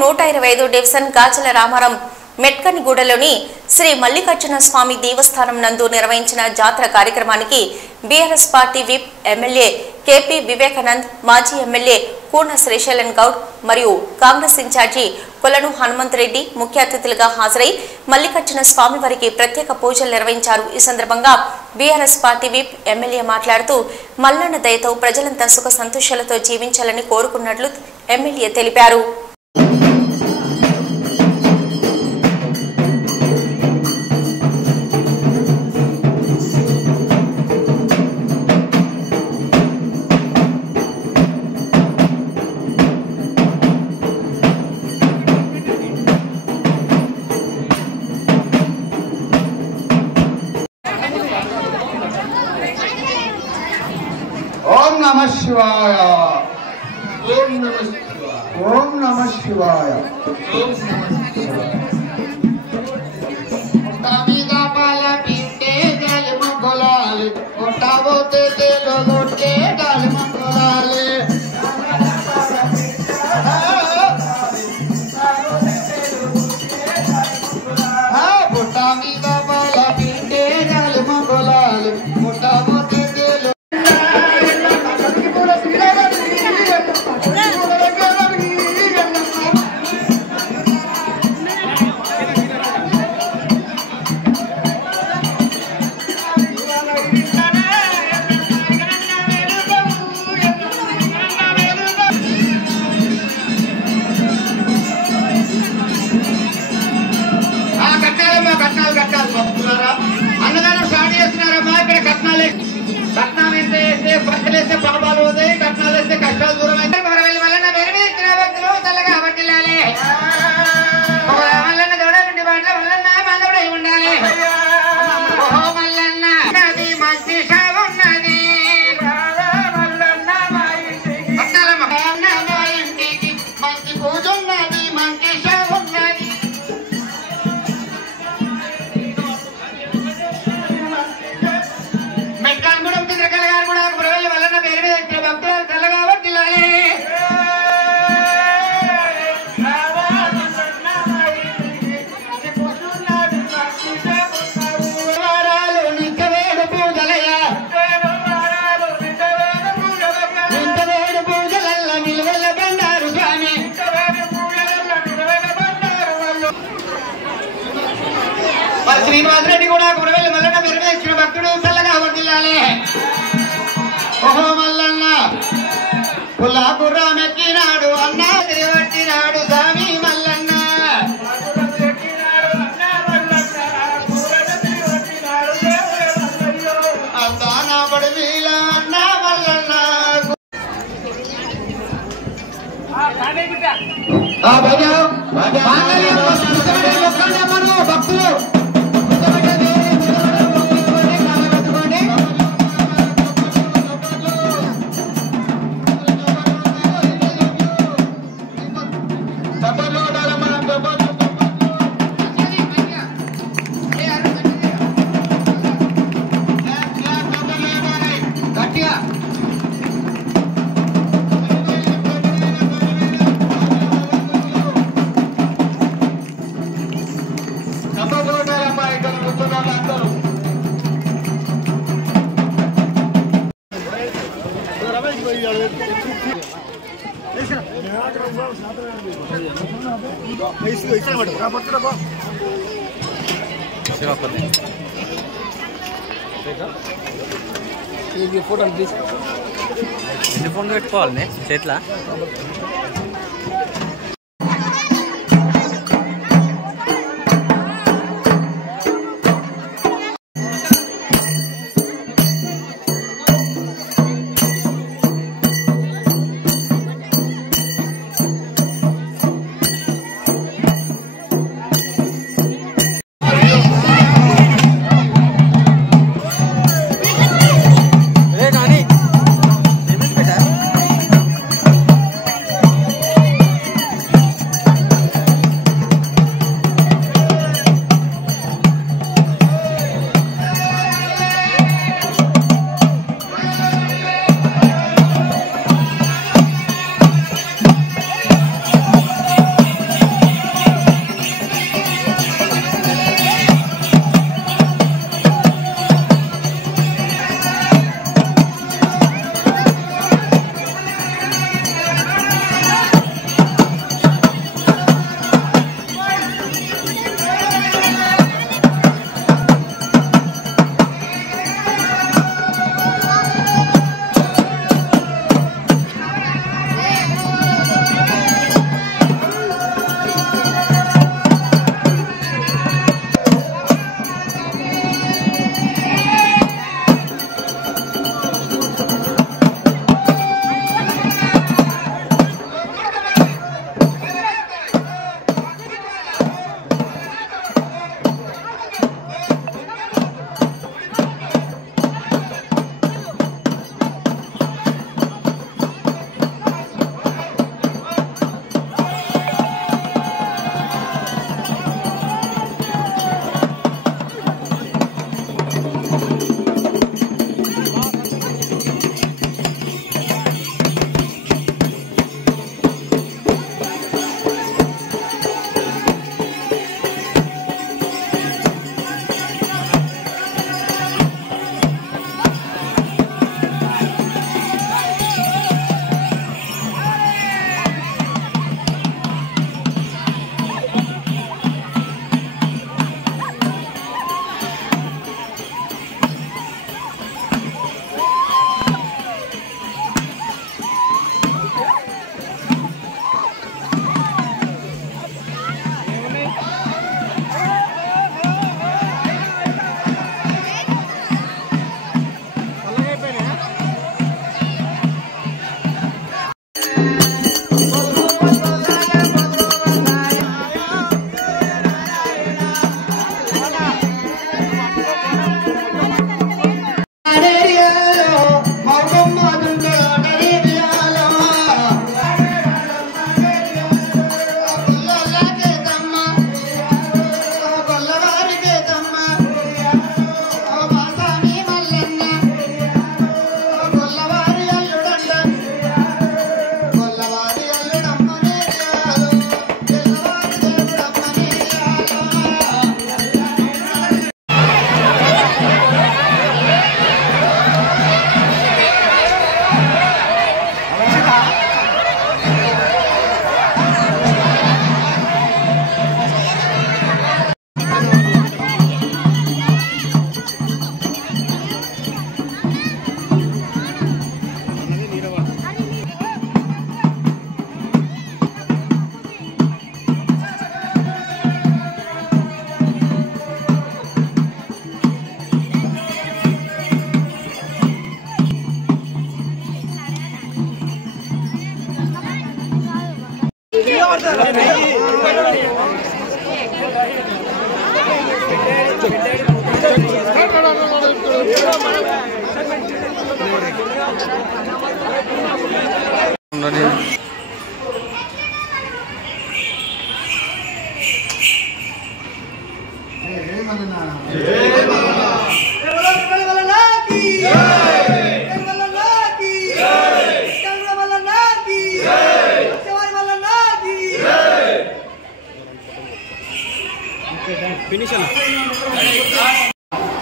125 division Gajala Ramaram మెట్కనిగూడలోని Shri Mallikarjuna స్వామి దేవస్థానం నందు నిర్వహించిన జాతర కార్యక్రమానికి BRS party whip MLA KP Vivekanand, మాజీ ఎమ్మెల్యే కూన శ్రీశైలం గౌడ్ మరియు కాంగ్రెస్ ఇన్ఛార్జి కొలను హనుమంత్ రెడ్డి ముఖ్య అతిథులుగా హాజరై మల్లికార్జున స్వామి వారికి ప్రత్యేక పూజలు నిర్వహించారు. ఈ సందర్భంగా బీఆర్ఎస్ పార్టీ విప్ ఎమ్మెల్యే మాట్లాడుతూ మల్లన్న దయతో ప్రజలంతా సుఖ సంతోషాలతో జీవించాలని కోరుకున్నట్లు ఎమ్మెల్యే తెలిపారు. ओम नमः शिवाय, ओम नमः शिवाय, ओम नमः शिवाय, ओम नमः शिवाय। तामीदा पाला पीते जल मंगलाले, उठावोते तेलो लोटे जल मंगलाले। हाँ, तामीदा पाला पीते जल मंगलाले, उठावोते तेलो అన్నదానం స్టార్ట్ చేస్తున్నారమ్మా. ఇక్కడ కట్నాలు కట్నం ఎంత వేస్తే బట్టలు వేస్తే పాపాలు పోతాయి, కట్నాలు వేస్తే కష్టాలు దూరం అయితే మల్లన్న వేరు మీద ఇచ్చిన భక్తులు చల్లగా పట్టిల్లాలి. మల్లన్న దొడలుండి బాట్ల మల్లన్న మందపడి ఉండాలి. ఓహో మల్లన్న నది మంచి ఉన్నది మా ఇంటికి మంచి పూజ ఉన్నది, మంచి ఉన్నది. శ్రీనివాస్ రెడ్డి కూడా కురవేలి మల్లన్న పేరు మీద ఇచ్చిన భక్తుడు చల్లగా వర్దిల్లాలి. ఓహో మల్లన్న పుల్లా కుర్రామెక్కినాడు అన్న తిరిగట్టినాడు స్వామి మల్లన్న. అందానా పడివీల అన్న మల్లన్న. భక్తులు ఎన్ని ఫోన్ పెట్టుకోవాలి చేట్లా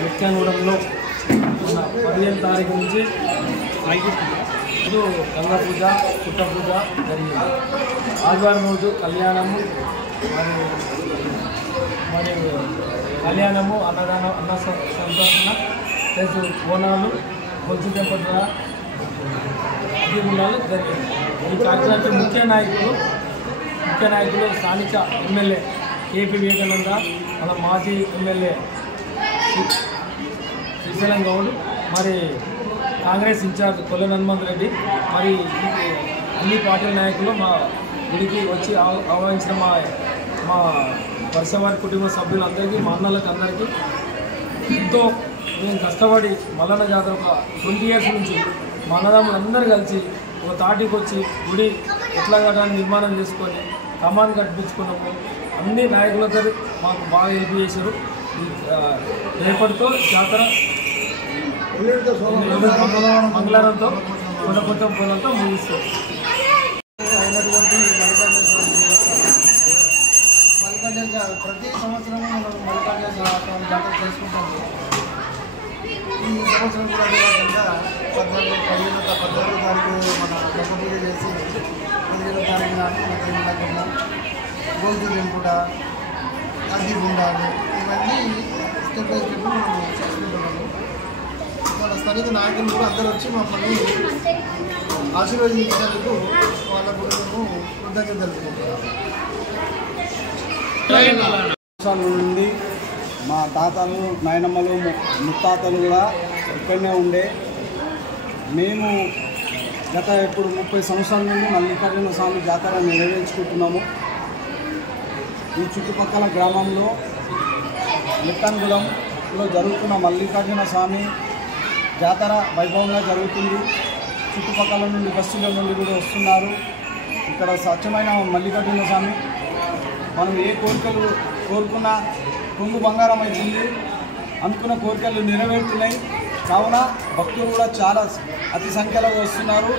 మెట్కనగూడెంలో 15 తారీఖు నుంచి గంగా పూజ పుట్ట పూజ జరిగింది. ఆదివారం రోజు కళ్యాణము మరియు కళ్యాణము అన్నదానం అన్న సంతర్పణ ప్లస్ బోనాలు బొజ్జు తెంపట్ల అధిగుణాలు జరిగింది. ఈ కార్యక్రమానికి ముఖ్య నాయకులు స్థానిక ఎమ్మెల్యే కేపీ వివేకానంద, మన మాజీ ఎమ్మెల్యే శ్రీశైలం గౌడ్, మరి కాంగ్రెస్ ఇన్ఛార్జ్ కొల్ల హనుమంత్ రెడ్డి, మరి అన్ని పార్టీల నాయకులు మా గుడికి వచ్చి ఆహ్వానించిన మా వర్షవారి కుటుంబ సభ్యులందరికీ, మా అన్నలకు అందరికీ ఎంతో మేము కష్టపడి మల్లన్న జాతర ఒక 20 years నుంచి మా అన్నదమ్ములందరూ కలిసి ఒక తాటికి వచ్చి గుడి ఎట్లా కట్టాలని నిర్మాణం చేసుకొని కమాన్ కట్టించుకున్నాము. అన్ని నాయకులతో మాకు బాగా హెల్ప్ చేశారు. రేపటితో జాతర మంగళవారంతో కొండకొట్టం పొలంతో ముగిస్తారు. అయినటువంటి మల్లికార్జున ప్రతి సంవత్సరం మనం మల్లికార్జున జాతర చేసుకుంటాము. ఈ సంవత్సరం కూడా అదేవిధంగా 14 తారీఖు మన గొప్ప పూజ చేసి 15వ తారీఖు నాడు మన రోజు కూడా అది ఉండాలి. ఇవన్నీ స్టెప్ బై స్టెప్ మనం చేసుకుంటున్నాము. మన స్థానిక నాయకులు కూడా అందరూ వచ్చి మమ్మల్ని ఆశీర్వదించినందుకు వాళ్ళ కూడా మేము కృతజ్ఞతలు తెలుపుకుంటున్నాము. నుండి మా తాతలు, నాయనమ్మలు, ముత్తాతలు కూడా ఇక్కడనే ఉండే మేము గత ఇప్పుడు 30 సంవత్సరాల నుండి మల్లికార్జున స్వామి జాతర నిర్వహించుకుంటున్నాము. ఈ చుట్టుపక్కల గ్రామంలో మెట్కనగూడెంలో జరుగుతున్న మల్లికార్జున స్వామి జాతర వైభవంగా జరుగుతుంది. చుట్టుపక్కల నుండి బస్సుల నుండి కూడా వస్తున్నారు. ఇక్కడ స్వచ్ఛమైన మల్లికార్జున స్వామి మనం ఏ కోరికలు కోరుకున్నా కొంగు బంగారం అవుతుంది. అనుకున్న కోరికలు నెరవేరుతున్నాయి. కావున భక్తులు కూడా చాలా అతి సంఖ్యలో వస్తున్నారు.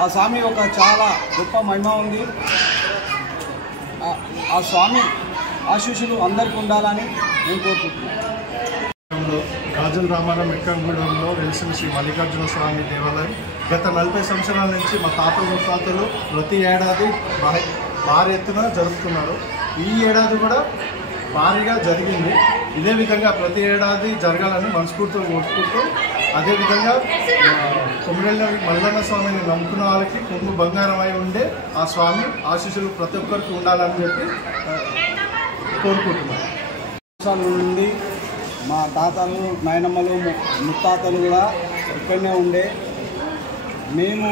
ఆ స్వామి ఒక చాలా గొప్ప మహిమ ఉంది. ఆ స్వామి ఆశీస్సులు అందరికీ ఉండాలని నేను కోరుకుంటున్నాను. రాజుల రామారావు మెట్కనగూడెంలో వెలిసిన శ్రీ మల్లికార్జున స్వామి దేవాలయం గత 40 సంవత్సరాల నుంచి మా తాత ముత్తాతలు ప్రతి ఏడాది భారీ ఎత్తున జరుపుతున్నారు. ఈ ఏడాది కూడా భారీగా జరిగింది. ఇదే విధంగా ప్రతి ఏడాది జరగాలని మనస్ఫూర్తిగా కోరుకుంటూ, అదేవిధంగా కొమ్మిరెల్లి మల్లన్న స్వామిని నమ్ముకున్న వాళ్ళకి కొంగు బంగారం అయి ఉండే ఆ స్వామి ఆశీస్సులు ప్రతి ఒక్కరికి ఉండాలని చెప్పి కోరుకుంటున్నాను. నుండి మా తాతలు, నాయనమ్మలు, ముత్తాతలు కూడా ఇక్కడనే ఉండే మేము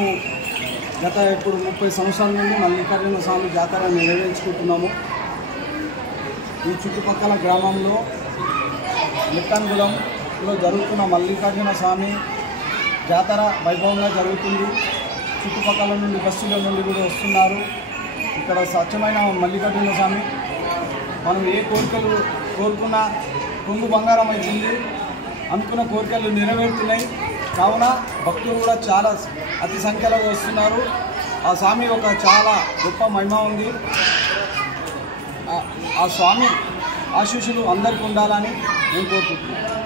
గత ఇప్పుడు 30 సంవత్సరాల నుండి మల్లికార్జున స్వామి జాతర నిర్వహించుకుంటున్నాము. ఈ చుట్టుపక్కల గ్రామంలో మెట్కనగూడెంలో జరుగుతున్న మల్లికార్జున స్వామి జాతర వైభవంగా జరుగుతుంది. చుట్టుపక్కల నుండి బస్సుల నుండి కూడా వస్తున్నారు. ఇక్కడ స్వచ్ఛమైన మల్లికార్జున స్వామి మనం ఏ కోరికలు కోరుకున్నా కొంగు బంగారం అవుతుంది. అనుకున్న కోరికలు నెరవేరుతున్నాయి. కావున భక్తులు కూడా చాలా అతి సంఖ్యలో వస్తున్నారు. ఆ స్వామి ఒక చాలా గొప్ప మహిమ ఉంది. ఆ స్వామి ఆశీస్సులు అందరికీ ఉండాలని నేను కోరుకుంటున్నాను.